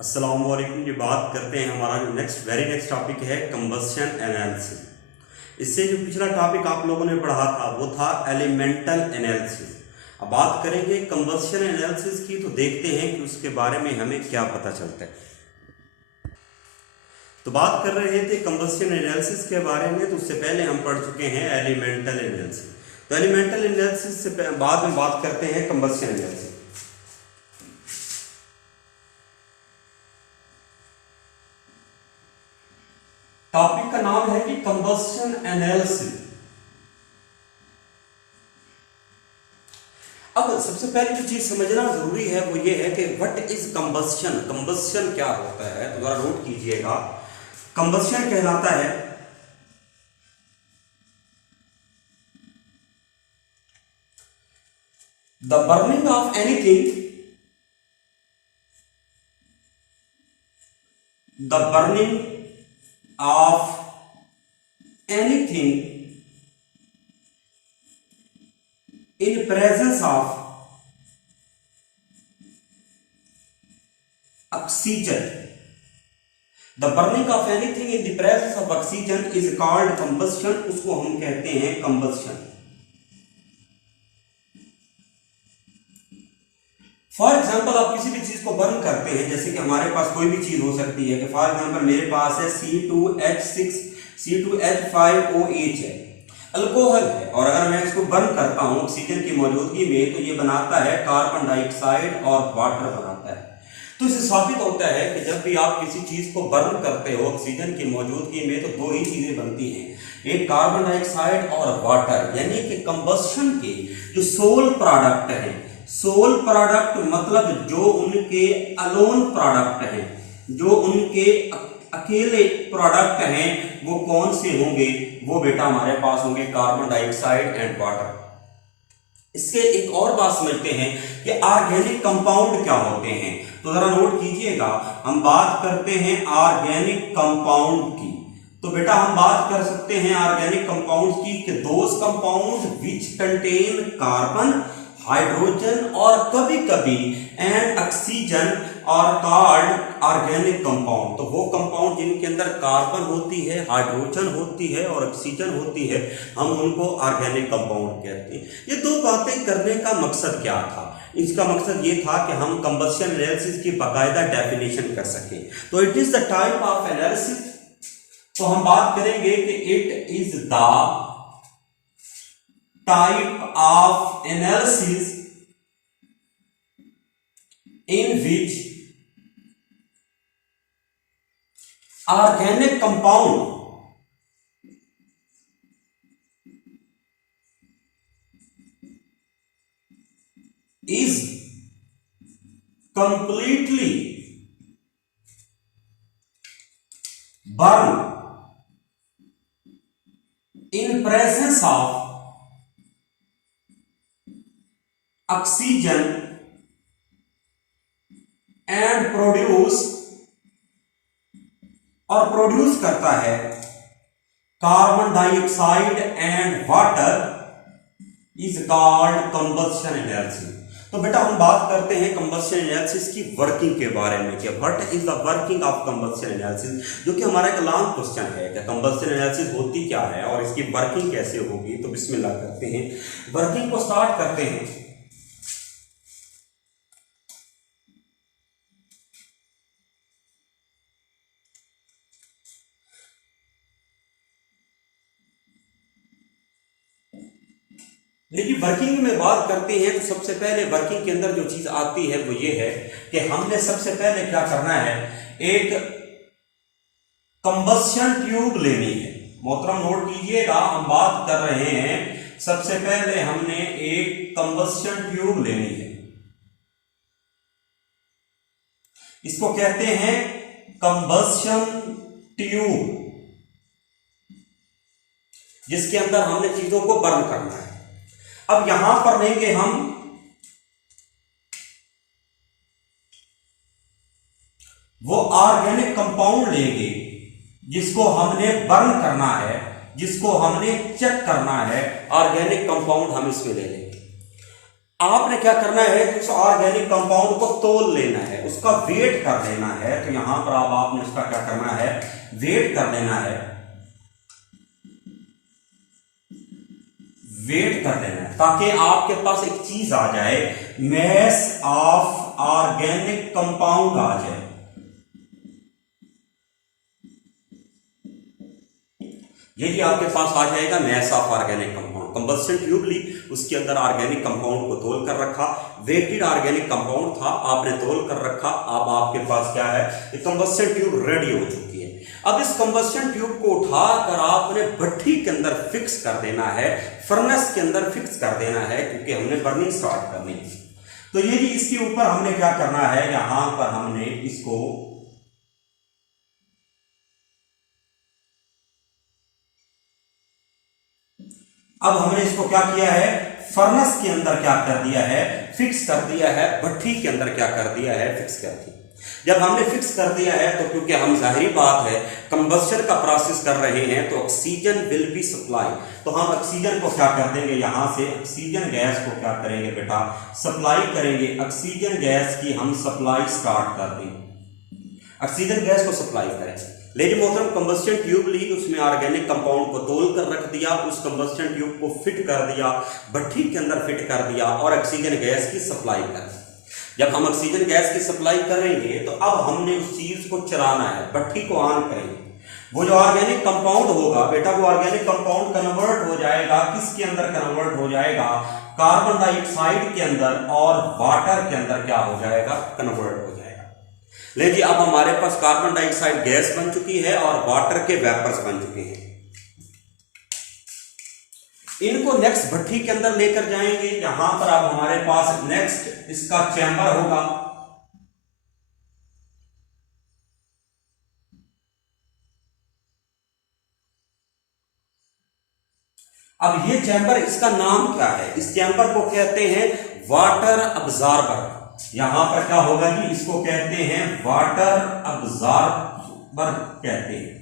अस्सलामुअलैकुम। ये बात करते हैं हमारा जो वेरी नेक्स्ट टॉपिक है कंबस्शन एनालिसिस। इससे जो पिछला टॉपिक आप लोगों ने पढ़ा था वो था एलिमेंटल एनालिसिस। अब बात करेंगे कंबस्शन एनालिसिस की, तो देखते हैं कि उसके बारे में हमें क्या पता चलता है। तो बात कर रहे थे कंबस्शन एनालिसिस के बारे में, तो उससे पहले हम पढ़ चुके हैं एलिमेंटल एनालिसिस। तो एलिमेंटल एनालिसिस से बाद में बात करते हैं कंबस्शन एनालिसिस। टॉपिक का नाम है कि कंबस्शन एनालिसिस। अब सबसे पहले जो चीज समझना जरूरी है वो ये है कि व्हाट इज कंबस्शन। कंबस्शन क्या होता है, तो जरा नोट कीजिएगा। कंबस्शन कहलाता है the burning of anything, the burning of anything in presence of oxygen. The burning of anything in the presence of oxygen is called combustion. उसको हम कहते हैं combustion. फॉर एग्जाम्पल आप किसी भी चीज को बर्न करते हैं, जैसे कि हमारे पास कोई भी चीज हो सकती है कि फॉर एग्जाम्पल मेरे पास है C2H5OH है, अल्कोहल है, और अगर मैं इसको बर्न करता हूं ऑक्सीजन की मौजूदगी में तो ये बनाता है कार्बन डाइऑक्साइड और वाटर बनाता है। तो इससे साबित होता है कि जब भी आप किसी चीज को बर्न करते हो ऑक्सीजन की मौजूदगी में तो दो ही चीजें बनती हैं, एक कार्बन डाइऑक्साइड और वाटर। यानी कि कंबस्शन के जो सोल प्रोडक्ट है, सोल प्रोडक्ट मतलब जो उनके अलोन प्रोडक्ट हैं, जो उनके अकेले प्रोडक्ट हैं, वो कौन से होंगे? वो बेटा हमारे पास होंगे कार्बन डाइऑक्साइड एंड वाटर। इसके एक और बात समझते हैं कि ऑर्गेनिक कंपाउंड क्या होते हैं। तो जरा नोट कीजिएगा, हम बात करते हैं ऑर्गेनिक कंपाउंड की। तो बेटा हम बात कर सकते हैं ऑर्गेनिक कंपाउंड की कि those compound which contain carbon, hydrogen और कभी कभी एंड ऑक्सीजन और कॉल्ड ऑर्गेनिक कंपाउंड। तो वो कंपाउंड जिनके अंदर कार्बन होती है, हाइड्रोजन होती है और ऑक्सीजन होती है, हम उनको ऑर्गेनिक कंपाउंड कहते हैं। ये दो बातें करने का मकसद क्या था? इसका मकसद ये था कि हम कंबस्शन एनालिसिस की बाकायदा डेफिनेशन कर सकें। तो it is the type of analysis. तो हम बात करेंगे कि it is the type of analysis in which organic compound is completely burned in presence of oxygen and produce करता है carbon dioxide and water, is called combustion analysis. तो बेटा हम बात करते हैं कंबस्शन एनालिसिस की वर्किंग के बारे में कि what is the working of combustion analysis, जो कि हमारा एक लॉन्ग क्वेश्चन है कि कंबस्शन एनालिसिस होती क्या है और इसकी वर्किंग कैसे होगी। तो बिस्मिल्लाह करते हैं, वर्किंग को स्टार्ट करते हैं। लेकिन वर्किंग में बात करते हैं तो सबसे पहले वर्किंग के अंदर जो चीज आती है वो ये है कि हमने सबसे पहले क्या करना है, एक कंबस्शन ट्यूब लेनी है। मोहतरम नोट कीजिएगा, हम बात कर रहे हैं सबसे पहले हमने एक कंबस्शन ट्यूब लेनी है। इसको कहते हैं कंबस्शन ट्यूब, जिसके अंदर हमने चीजों को बर्न करना है। अब यहां पर लेंगे हम वो ऑर्गेनिक कंपाउंड लेंगे जिसको हमने बर्न करना है, जिसको हमने चेक करना है। ऑर्गेनिक कंपाउंड हम इसमें ले लेंगे। आपने क्या करना है कि उस ऑर्गेनिक कंपाउंड को तोल लेना है, उसका वेट कर देना है। तो यहां पर अब आपने उसका क्या करना है, वेट कर देना है, वेट कर देना है, ताकि आपके पास एक चीज आ जाए, मैस ऑफ ऑर्गेनिक कंपाउंड आ जाए। यदि आपके पास आ जाएगा mass of organic compound, combustion tube ली, उसके अंदर ऑर्गेनिक कंपाउंड को तोल कर रखा, वेटेड ऑर्गेनिक कंपाउंड था, आपने तोल कर रखा। अब आपके पास क्या है, ये कंबस्शन ट्यूब रेडी हो चुकी है। अब इस कंबस्शन ट्यूब को उठाकर आपने भट्ठी के अंदर फिक्स कर देना है, फर्नेस के अंदर फिक्स कर देना है, क्योंकि हमने बर्निंग स्टार्ट करनी है। तो यदि इसके ऊपर हमने क्या करना है, यहां पर हमने इसको अब हमने इसको क्या किया है, फर्नेस के अंदर क्या कर दिया है, फिक्स कर दिया है, भट्ठी के अंदर क्या कर दिया है, फिक्स कर दिया। जब हमने फिक्स कर दिया है तो क्योंकि हम जाहिर बात है कंबस्शन का प्रोसेस कर रहे हैं, तो ऑक्सीजन विल बी सप्लाई, तो हम ऑक्सीजन को क्या कर देंगे, यहां से ऑक्सीजन गैस को क्या करेंगे बेटा, सप्लाई करेंगे। ऑक्सीजन गैस की हम सप्लाई स्टार्ट कर देंगे, ऑक्सीजन गैस को सप्लाई करें। लेकिन मोहतरम कंबस्शन ट्यूब ली, उसमें ऑर्गेनिक कंपाउंड को तोल कर रख दिया, उस कंबस्शन ट्यूब को फिट कर दिया, भट्ठी के अंदर फिट कर दिया और ऑक्सीजन गैस की सप्लाई कर दी। जब हम ऑक्सीजन गैस की सप्लाई करेंगे तो अब हमने उस चीज को चलाना है, भट्ठी को ऑन करेंगे। वो जो ऑर्गेनिक कंपाउंड होगा बेटा, वो ऑर्गेनिक कंपाउंड कन्वर्ट हो जाएगा, किसके अंदर कन्वर्ट हो जाएगा, कार्बन डाइऑक्साइड के अंदर और वाटर के अंदर क्या हो जाएगा, कन्वर्ट हो जाएगा। लेकिन अब हमारे पास कार्बन डाइऑक्साइड गैस बन चुकी है और वाटर के वेपर्स बन चुके हैं। इनको नेक्स्ट भट्ठी के अंदर लेकर जाएंगे। यहां पर अब हमारे पास नेक्स्ट इसका चैम्बर होगा। अब ये चैम्बर, इसका नाम क्या है, इस चैम्बर को कहते हैं वाटर अब्जॉर्बर। यहां पर क्या होगा जी, इसको कहते हैं वाटर अब्जॉर्बर कहते हैं।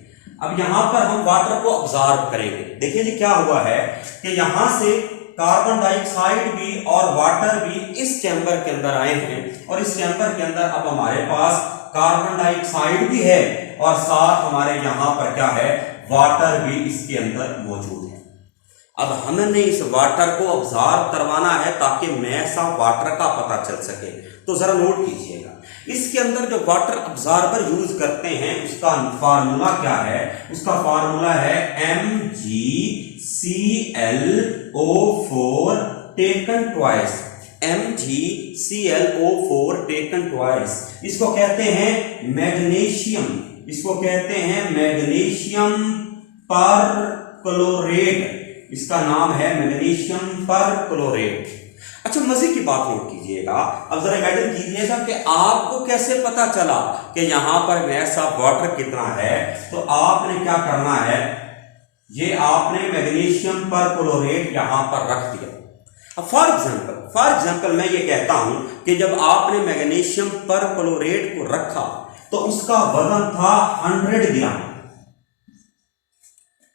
अब यहां पर हम वाटर को अब्जॉर्ब करेंगे। देखिए जी क्या हुआ है कि यहां से कार्बन डाइऑक्साइड भी और वाटर भी इस चैम्बर के अंदर आए हैं, और इस चैम्बर के अंदर अब हमारे पास कार्बन डाइऑक्साइड भी है और साथ हमारे यहां पर क्या है, वाटर भी इसके अंदर मौजूद है। अब हमने इस वाटर को ऑब्जर्व करवाना है ताकि मैस ऑफ वाटर का पता चल सके। तो जरा नोट कीजिएगा, इसके अंदर जो वाटर ऑब्जर्वर यूज करते हैं उसका फार्मूला क्या है, उसका फार्मूला है MgClO4 taken twice, MgClO4 taken twice. इसको कहते हैं मैग्नीशियम, इसको कहते हैं मैग्नीशियम परक्लोरेट, इसका नाम है मैग्नीशियम परक्लोरेट। अच्छा मजे की बात नोट कीजिएगा, अब जरा इमेजिन कीजिएगा कि आपको कैसे पता चला कि यहां पर मैस ऑफ वाटर कितना है। तो आपने क्या करना है, ये आपने मैग्नीशियम परक्लोरेट यहां पर रख दिया। अब फॉर एग्जांपल मैं ये कहता हूं कि जब आपने मैग्नीशियम परक्लोरेट को रखा तो उसका वजन था 100 ग्राम,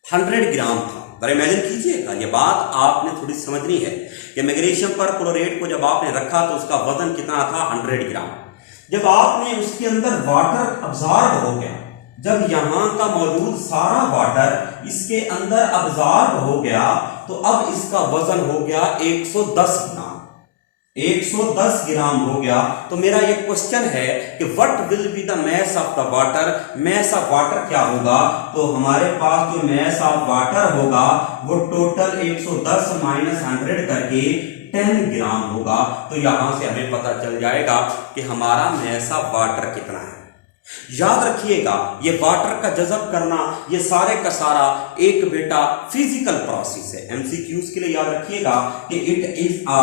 100 ग्राम था। पर इमेजिन कीजिएगा, ये बात आपने थोड़ी समझनी है कि मैग्नीशियम परक्लोरेट को जब आपने रखा तो उसका वजन कितना था, 100 ग्राम। जब आपने उसके अंदर वाटर अब्जॉर्ब हो गया, जब यहां का मौजूद सारा वाटर इसके अंदर अब्जॉर्ब हो गया, तो अब इसका वजन हो गया 110 ग्राम, 110 ग्राम हो गया। तो मेरा ये क्वेश्चन है कि what will be the mass of the water, mass of water क्या होगा। तो हमारे पास जो मैस ऑफ वाटर होगा वो टोटल 110 माइनस 100 करके 10 ग्राम होगा। तो यहां से हमें पता चल जाएगा कि हमारा मैस ऑफ वाटर कितना है। याद रखिएगा, ये वाटर का जज़ब करना, ये सारे का सारा एक बेटा फिजिकल प्रोसेस है। एमसीक्यूज के लिए याद रखिएगा कि it is a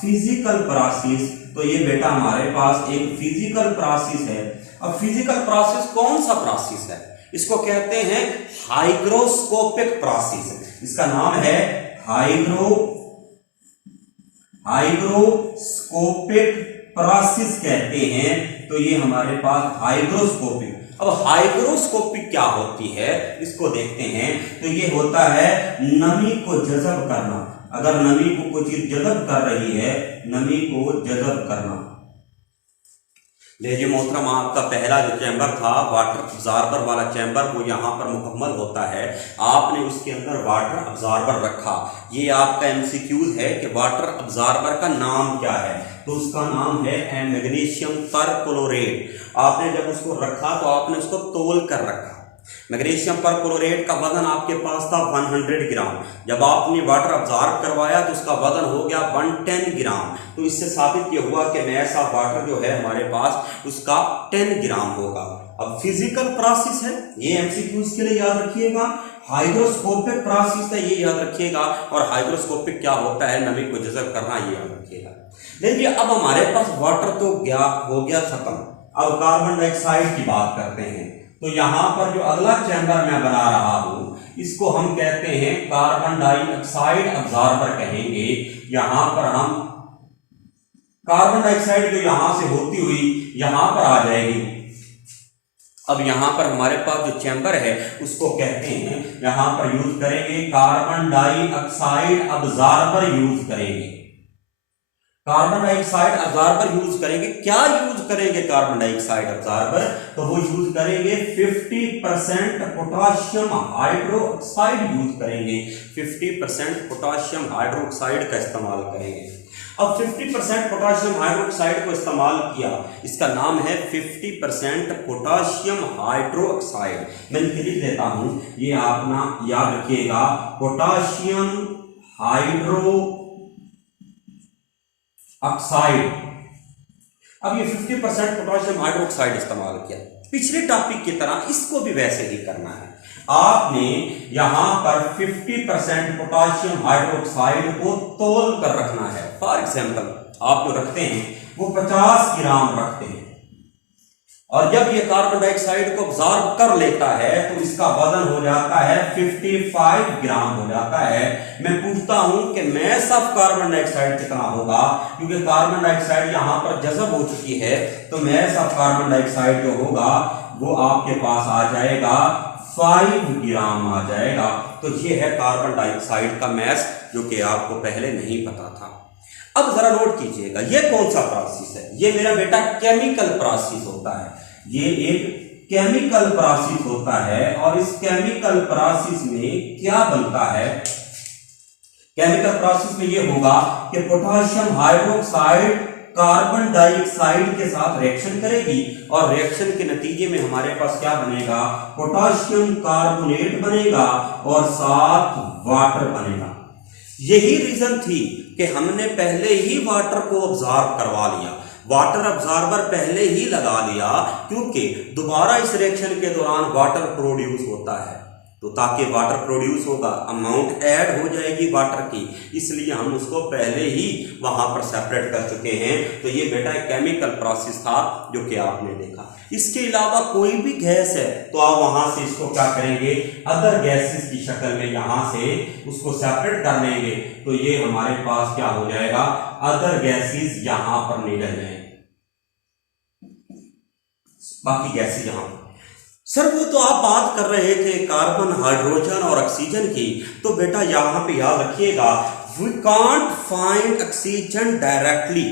physical process. तो ये बेटा हमारे पास एक फिजिकल प्रोसेस है। अब फिजिकल प्रोसेस कौन सा प्रोसेस है, इसको कहते हैं हाइग्रोस्कोपिक प्रोसेस। इसका नाम है हाइग्रोस्कोपिक प्रोसेस कहते हैं। तो ये हमारे पास हाइग्रोस्कोपिक। अब हाइग्रोस्कोपिक क्या होती है इसको देखते हैं। तो ये होता है नमी को जज़ब करना, अगर नमी को कोई चीज जज़ब कर रही है, नमी को जज़ब करना। लीजिए मोहतरम, आपका पहला जो चैम्बर था वाटर अब्जॉर्बर वाला चैम्बर, वो यहाँ पर मुकम्मल होता है। आपने उसके अंदर वाटर अब्जॉर्बर रखा। ये आपका एमसीक्यूज है कि वाटर अब्जॉर्बर का नाम क्या है, तो उसका नाम है मैग्नीशियम परक्लोरेट। आपने जब उसको रखा तो आपने उसको तोल कर रखा। मैग्नीशियम परक्लोरेट का वजन आपके पास था 100 ग्राम। जब आपने वाटर अब्जॉर्ब करवाया तो उसका वजन हो गया 110 ग्राम। तो इससे साबित ये हुआ कि मैस ऑफ वाटर जो है हमारे पास उसका 10 ग्राम होगा। अब फिजिकल प्रोसेस है, ये एमसीक्यूज के लिए याद रखिएगा। हाइग्रोस्कोपिक प्रोसेस है, ये याद रखिएगा। और हाइग्रोस्कोपिक क्या होता है, नमी को जज़ब करना, ये याद रखिएगा। देखिए अब हमारे पास वाटर तो हो गया खत्म। अब कार्बन डाइऑक्साइड की बात करते हैं। तो यहां पर जो अगला चैम्बर मैं बना रहा हूं इसको हम कहते हैं कार्बन डाइऑक्साइड अब्जॉर्बर कहेंगे। यहां पर हम कार्बन डाइऑक्साइड जो यहां से होती हुई यहां पर आ जाएगी। अब यहां पर हमारे पास जो चैम्बर है उसको कहते हैं, यहां पर यूज करेंगे कार्बन डाइऑक्साइड अब्जॉर्बर यूज करेंगे। कार्बन डाइऑक्साइड अब्जॉर्बर यूज करेंगे। क्या यूज करेंगे कार्बन डाइऑक्साइड अब्जॉर्बर, तो वो यूज करेंगे 50% पोटाशियम हाइड्रोक्साइड यूज करेंगे। 50% पोटाशियम हाइड्रोक्साइड का इस्तेमाल करेंगे। अब 50% पोटाशियम हाइड्रोक्साइड को इस्तेमाल किया, इसका नाम है 50% पोटाशियम हाइड्रोक्साइड। मैं लिख देता हूं, ये अपना याद रखिएगा, पोटाशियम हाइड्रो ऑक्साइड। अब ये 50% पोटाशियम हाइड्रोक्साइड इस्तेमाल किया। पिछले टॉपिक की तरह इसको भी वैसे ही करना है। आपने यहां पर 50% पोटाशियम हाइड्रोक्साइड को तोल कर रखना है। फॉर एग्जाम्पल आप जो रखते हैं वो 50 ग्राम रखते हैं, और जब ये कार्बन डाइऑक्साइड को अब्जॉर्ब कर लेता है तो इसका वजन हो जाता है 55 ग्राम हो जाता है। मैं पूछता हूं कि मैस ऑफ कार्बन डाइऑक्साइड कितना होगा, क्योंकि कार्बन डाइऑक्साइड यहां पर जज़ब हो चुकी है, तो मैस ऑफ कार्बन डाइऑक्साइड जो होगा वो आपके पास आ जाएगा 5 ग्राम आ जाएगा। तो ये है कार्बन डाइऑक्साइड का मैस, जो कि आपको पहले नहीं पता था। अब जरा नोट कीजिएगा, ये कौन सा प्रोसेस है, ये मेरा बेटा केमिकल प्रोसेस होता है। ये एक केमिकल प्रोसेस होता है, और इस केमिकल प्रोसेस में क्या बनता है, केमिकल प्रोसेस में ये होगा कि पोटाशियम हाइड्रोक्साइड कार्बन डाइऑक्साइड के साथ रिएक्शन करेगी, और रिएक्शन के नतीजे में हमारे पास क्या बनेगा, पोटाशियम कार्बोनेट बनेगा और साथ वाटर बनेगा। यही रीजन थी कि हमने पहले ही वाटर को अब्जॉर्ब करवा लिया, वाटर अब्जॉर्बर पहले ही लगा लिया, क्योंकि दोबारा इस रिएक्शन के दौरान वाटर प्रोड्यूस होता है। तो ताकि वाटर प्रोड्यूस होगा, अमाउंट ऐड हो जाएगी वाटर की, इसलिए हम उसको पहले ही वहां पर सेपरेट कर चुके हैं। तो ये बेटा एक केमिकल प्रोसेस था जो कि आपने देखा। इसके अलावा कोई भी गैस है तो आप वहां से इसको क्या करेंगे, अदर गैसेस की शक्ल में यहां से उसको सेपरेट कर लेंगे। तो ये हमारे पास क्या हो जाएगा, अदर गैसेस यहां पर निकल जाएंगे, बाकी गैसेस यहां। सर वो तो आप बात कर रहे थे कार्बन, हाइड्रोजन और ऑक्सीजन की, तो बेटा यहां पे याद रखिएगा, we can't find oxygen directly.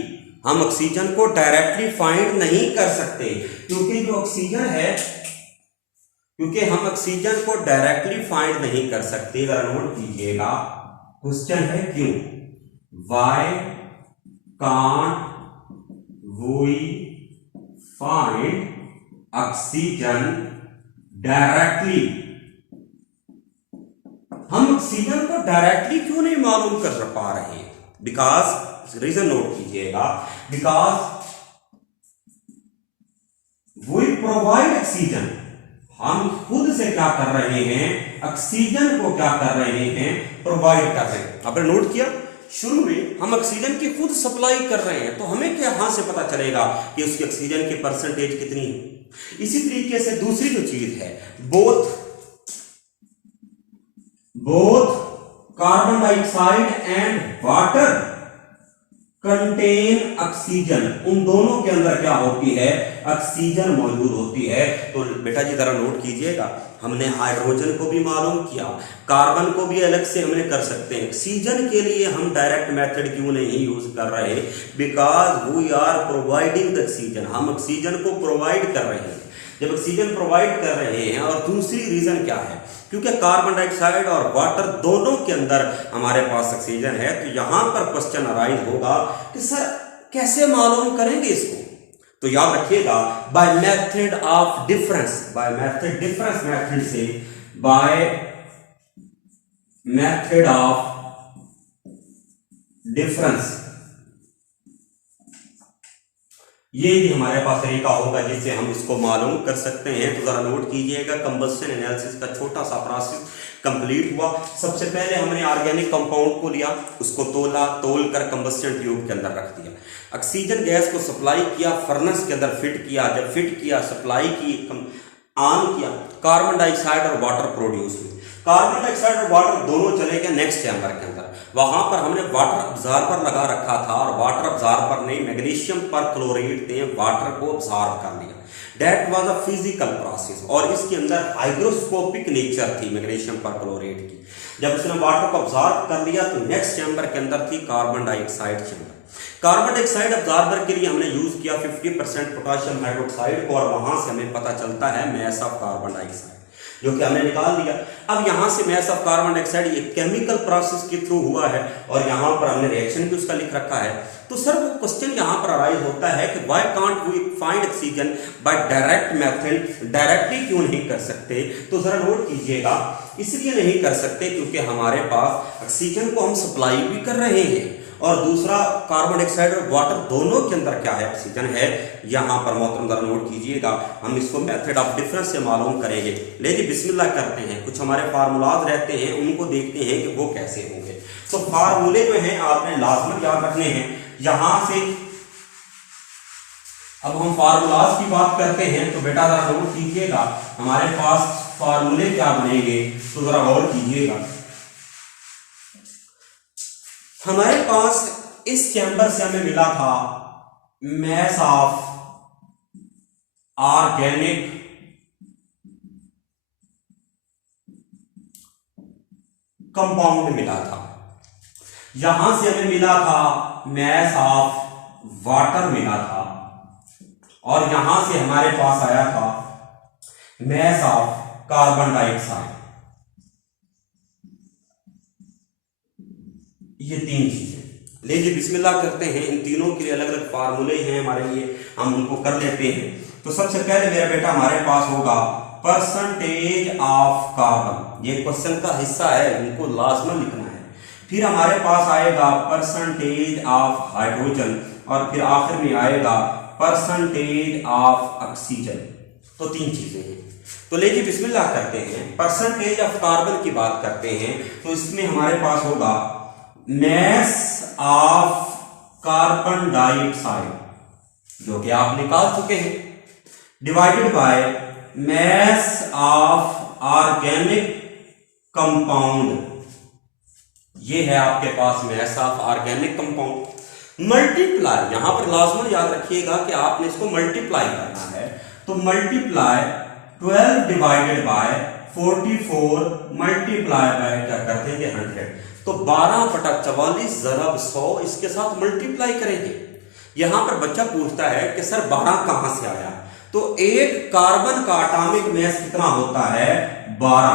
हम ऑक्सीजन को डायरेक्टली फाइंड नहीं कर सकते, क्योंकि जो ऑक्सीजन है, क्योंकि हम ऑक्सीजन को डायरेक्टली फाइंड नहीं कर सकते। जरा नोट कीजिएगा, क्वेश्चन है क्यों, why can't we find oxygen directly. हम ऑक्सीजन को डायरेक्टली क्यों नहीं मालूम कर पा रहे हैं, बिकॉज रीजन नोट कीजिएगा, बिकॉज वी प्रोवाइड ऑक्सीजन। हम खुद से क्या कर रहे हैं, ऑक्सीजन को क्या कर रहे हैं, प्रोवाइड कर रहे हैं। आपने नोट किया, शुरू में हम ऑक्सीजन की खुद सप्लाई कर रहे हैं, तो हमें क्या यहां से पता चलेगा कि उसकी ऑक्सीजन की परसेंटेज कितनी है। इसी तरीके से दूसरी जो चीज है, both carbon dioxide and water contain oxygen. उन दोनों के अंदर क्या होती है, ऑक्सीजन मौजूद होती है। तो बेटा जी जरा नोट कीजिएगा, हमने हाइड्रोजन को भी मालूम किया, कार्बन को भी अलग से हमने कर सकते हैं। ऑक्सीजन के लिए हम डायरेक्ट मेथड क्यों नहीं यूज कर रहे? Because we are providing the oxygen, हम ऑक्सीजन को प्रोवाइड कर रहे हैं। जब ऑक्सीजन प्रोवाइड कर रहे हैं, और दूसरी रीजन क्या है, क्योंकि कार्बन डाइऑक्साइड और वाटर दोनों के अंदर हमारे पास ऑक्सीजन है। तो यहां पर क्वेश्चन अराइज होगा कि सर कैसे मालूम करेंगे इसको? तो याद रखिएगा, by method of difference, by method difference method से, बाय मेथड ऑफ डिफरेंस, ये भी हमारे पास तरीका होगा जिससे हम इसको मालूम कर सकते हैं। तो जरा नोट कीजिएगा, कंबस्शन एनालिसिस का छोटा सा प्रोसेस कंप्लीट हुआ। सबसे पहले हमने ऑर्गेनिक कंपाउंड को लिया, उसको तोला, तोल कर कंबस्शन ट्यूब के अंदर रख दिया। ऑक्सीजन गैस को सप्लाई किया, फर्नेस के अंदर फिट किया, जब फिट किया, सप्लाई की, ऑन किया, कार्बन डाइऑक्साइड और वाटर प्रोड्यूस हुई। कार्बन डाइऑक्साइड और वाटर दोनों चले गए नेक्स्ट चैम्बर के अंदर। वहां पर हमने वाटर अब्जॉर्बर लगा रखा था, और वाटर अब्जॉर्बर ने मैग्नीशियम पर क्लोराइड ने वाटर को अब्जॉर्ब कर लिया। That was a physical process, और इसके अंदर हाइग्रोस्कोपिक नेचर थी मैग्नीशियम पर क्लोराइड की। जब उसने वाटर को अब्जॉर्ब कर लिया तो नेक्स्ट चैम्बर के अंदर थी carbon dioxide chamber. Carbon dioxide absorber के लिए हमने यूज किया 50% पोटेशियम हाइड्रोक्साइड को, और वहां से हमें पता चलता है मैस ऑफ कार्बन डाइऑक्साइड, जो कि हमने निकाल दिया। अब यहां से मैस ऑफ कार्बन डाइऑक्साइड ये केमिकल प्रोसेस के थ्रू हुआ है, और यहां पर हमने रिएक्शन भी उसका लिख रखा है। तो सर वो क्वेश्चन यहां पर अराइज होता है कि why can't we find oxygen by direct method, directly क्यों नहीं कर सकते? तो जरा नोट कीजिएगा, इसलिए नहीं कर सकते क्योंकि हमारे पास ऑक्सीजन को हम सप्लाई भी कर रहे हैं, और दूसरा कार्बन डाइऑक्साइड और वाटर दोनों के अंदर क्या है, ऑक्सीजन है। यहां पर मोहतरम जरा नोट कीजिएगा, हम इसको मेथड ऑफ डिफरेंस से मालूम करेंगे। लेकिन बिस्मिल्लाह करते हैं, कुछ हमारे फार्मूलाज रहते हैं, उनको देखते हैं कि वो कैसे होंगे। तो फार्मूले जो हैं आपने लाजमन याद रखने हैं। यहां से अब हम फार्मूलाज की बात करते हैं, तो बेटा जरा नोट कीजिएगा, हमारे पास फार्मूले क्या बनेंगे, तो जरा गौर कीजिएगा। हमारे पास इस चैम्बर से हमें मिला था मैस ऑफ ऑर्गेनिक कंपाउंड मिला था, यहां से हमें मिला था मैस ऑफ वाटर मिला था, और यहां से हमारे पास आया था मैस ऑफ कार्बन डाइऑक्साइड। ये तीन चीजें। लीजिए बिस्मिल्लाह करते हैं, इन तीनों के लिए अलग अलग फार्मूले हैं हमारे लिए, हम उनको कर लेते हैं। तो सबसे पहले मेरा बेटा हमारे पास होगा परसेंटेज ऑफ कार्बन, ये क्वेश्चन का हिस्सा है, इनको लाजमन लिखना है। फिर हमारे पास आएगा परसेंटेज ऑफ हाइड्रोजन, और फिर आखिर में आएगा परसेंटेज ऑफ ऑक्सीजन। तो तीन चीजें हैं। तो लीजिए बिस्मिल्लाह करते हैं, परसेंटेज ऑफ कार्बन की बात करते हैं। तो इसमें हमारे पास होगा मैस ऑफ कार्बन डाइऑक्साइड, जो कि आप निकाल चुके हैं, divided by mass of organic compound, ये है आपके पास mass of organic compound, multiply, यहां पर लाजमन याद रखिएगा कि आपने इसको मल्टीप्लाई करना है। तो multiply 12 divided by 44 multiply bye क्या करते हैं 100, तो 12/44 ज़रब 100, इसके साथ मल्टीप्लाई करेंगे। यहां पर बच्चा पूछता है कि सर 12 कहां से आया? तो एक कार्बन का एटॉमिक मास कितना होता है 12,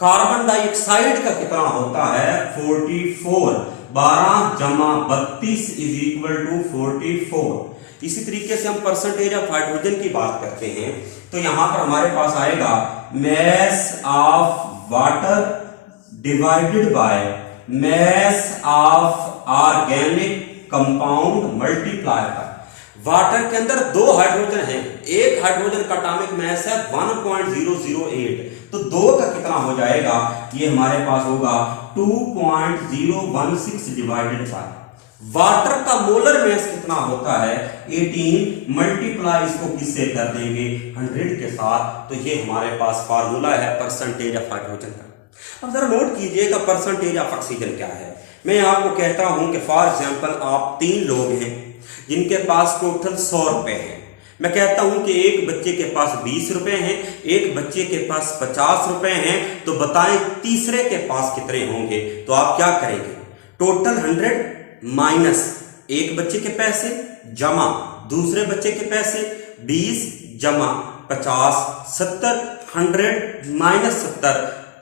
कार्बन डाइऑक्साइड का कितना होता है 44, 12 जमा 32 इज इक्वल टू 44। इसी तरीके से हम परसेंटेज ऑफ हाइड्रोजन की बात करते हैं, तो यहां पर हमारे पास आएगा मास of water divided by mass of organic compound multiply bye, water के अंदर 2 हाइड्रोजन है, एक हाइड्रोजन का एटॉमिक मास है 1.008, तो 2 का कितना हो जाएगा, ये हमारे पास होगा 2.016 डिवाइडेड बाय वाटर का मोलर मास कितना होता है 18, मल्टीप्लाई इसको किससे कर देंगे 100 के साथ, तो ये हमारे पास फार्मूला है परसेंटेज ऑफ हाइड्रोजन का। अब जरा नोट कीजिएगा परसेंटेज ऑफ ऑक्सीजन क्या है। मैं आपको कहता हूं कि फॉर एग्जांपल आप 3 लोग हैं जिनके पास टोटल 100 रुपए हैं, मैं कहता हूं कि एक बच्चे के पास 20 रुपए हैं, एक बच्चे के पास 50 रुपए हैं, तो बताएं तीसरे के पास कितने होंगे। तो आप क्या करेंगे, टोटल 100 माइनस एक बच्चे के पैसे जमा दूसरे बच्चे के पैसे 20 जमा 50 70, 100 माइनस 70,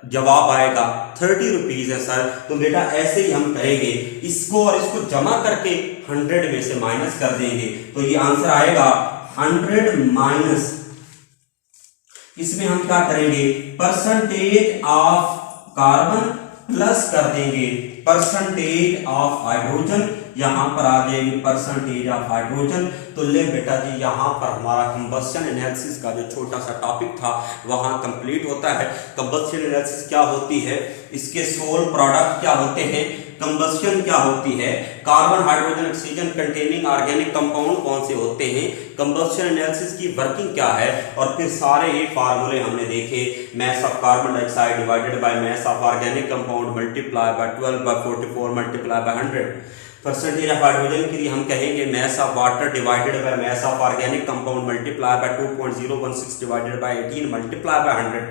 जवाब आएगा 30 रुपीज है सर। तो बेटा ऐसे ही हम करेंगे, इसको और इसको जमा करके 100 में से माइनस कर देंगे, तो ये आंसर आएगा 100 माइनस, इसमें हम क्या करेंगे, परसेंटेज ऑफ कार्बन प्लस कर देंगे परसेंटेज ऑफ हाइड्रोजन, यहां पर आ जाएगी परसेंटेज ऑफ हाइड्रोजन। तो ले बेटा जी यहां पर हमारा कंबस्शन एनालिसिस का जो छोटा सा टॉपिक था वहां कंप्लीट होता है। कंबस्शन एनालिसिस क्या होती है, इसके सोल प्रोडक्ट क्या होते हैं, कंबस्शन क्या होती है, carbon hydrogen oxygen containing organic compound कौन से होते हैं, कंबस्शन एनालिसिस की वर्किंग क्या है, और फिर सारे ये फार्मूले हमने देखे, mass of carbon dioxide divided by mass of organic compound multiply by 12 by 44 multiply by 100। Percentage of hydrogen के लिए हम कहेंगे mass of water divided by mass of organic compound multiply by 2.016 divided by 18 multiply by 100।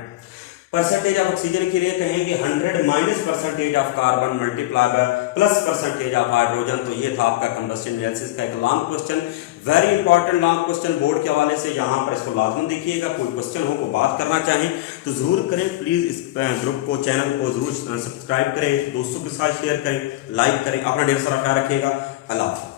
Percentage of oxygen के लिए कहेंगे 100 minus percentage of carbon multiply by plus percentage of hydrogen. तो ये था आपका कंबस्शन एनालिसिस का एक long question, very important long question board के हवाले से, यहाँ पर इसको लाजम देखिएगा। कोई क्वेश्चन हो को बात करना चाहें तो जरूर करें, प्लीज इस ग्रुप को चैनल को जरूर सब्सक्राइब करें, दोस्तों के साथ शेयर करें, लाइक करें, अपना ढेर सारा ख्याल रखिएगा। अल्लाह हाफ़िज़।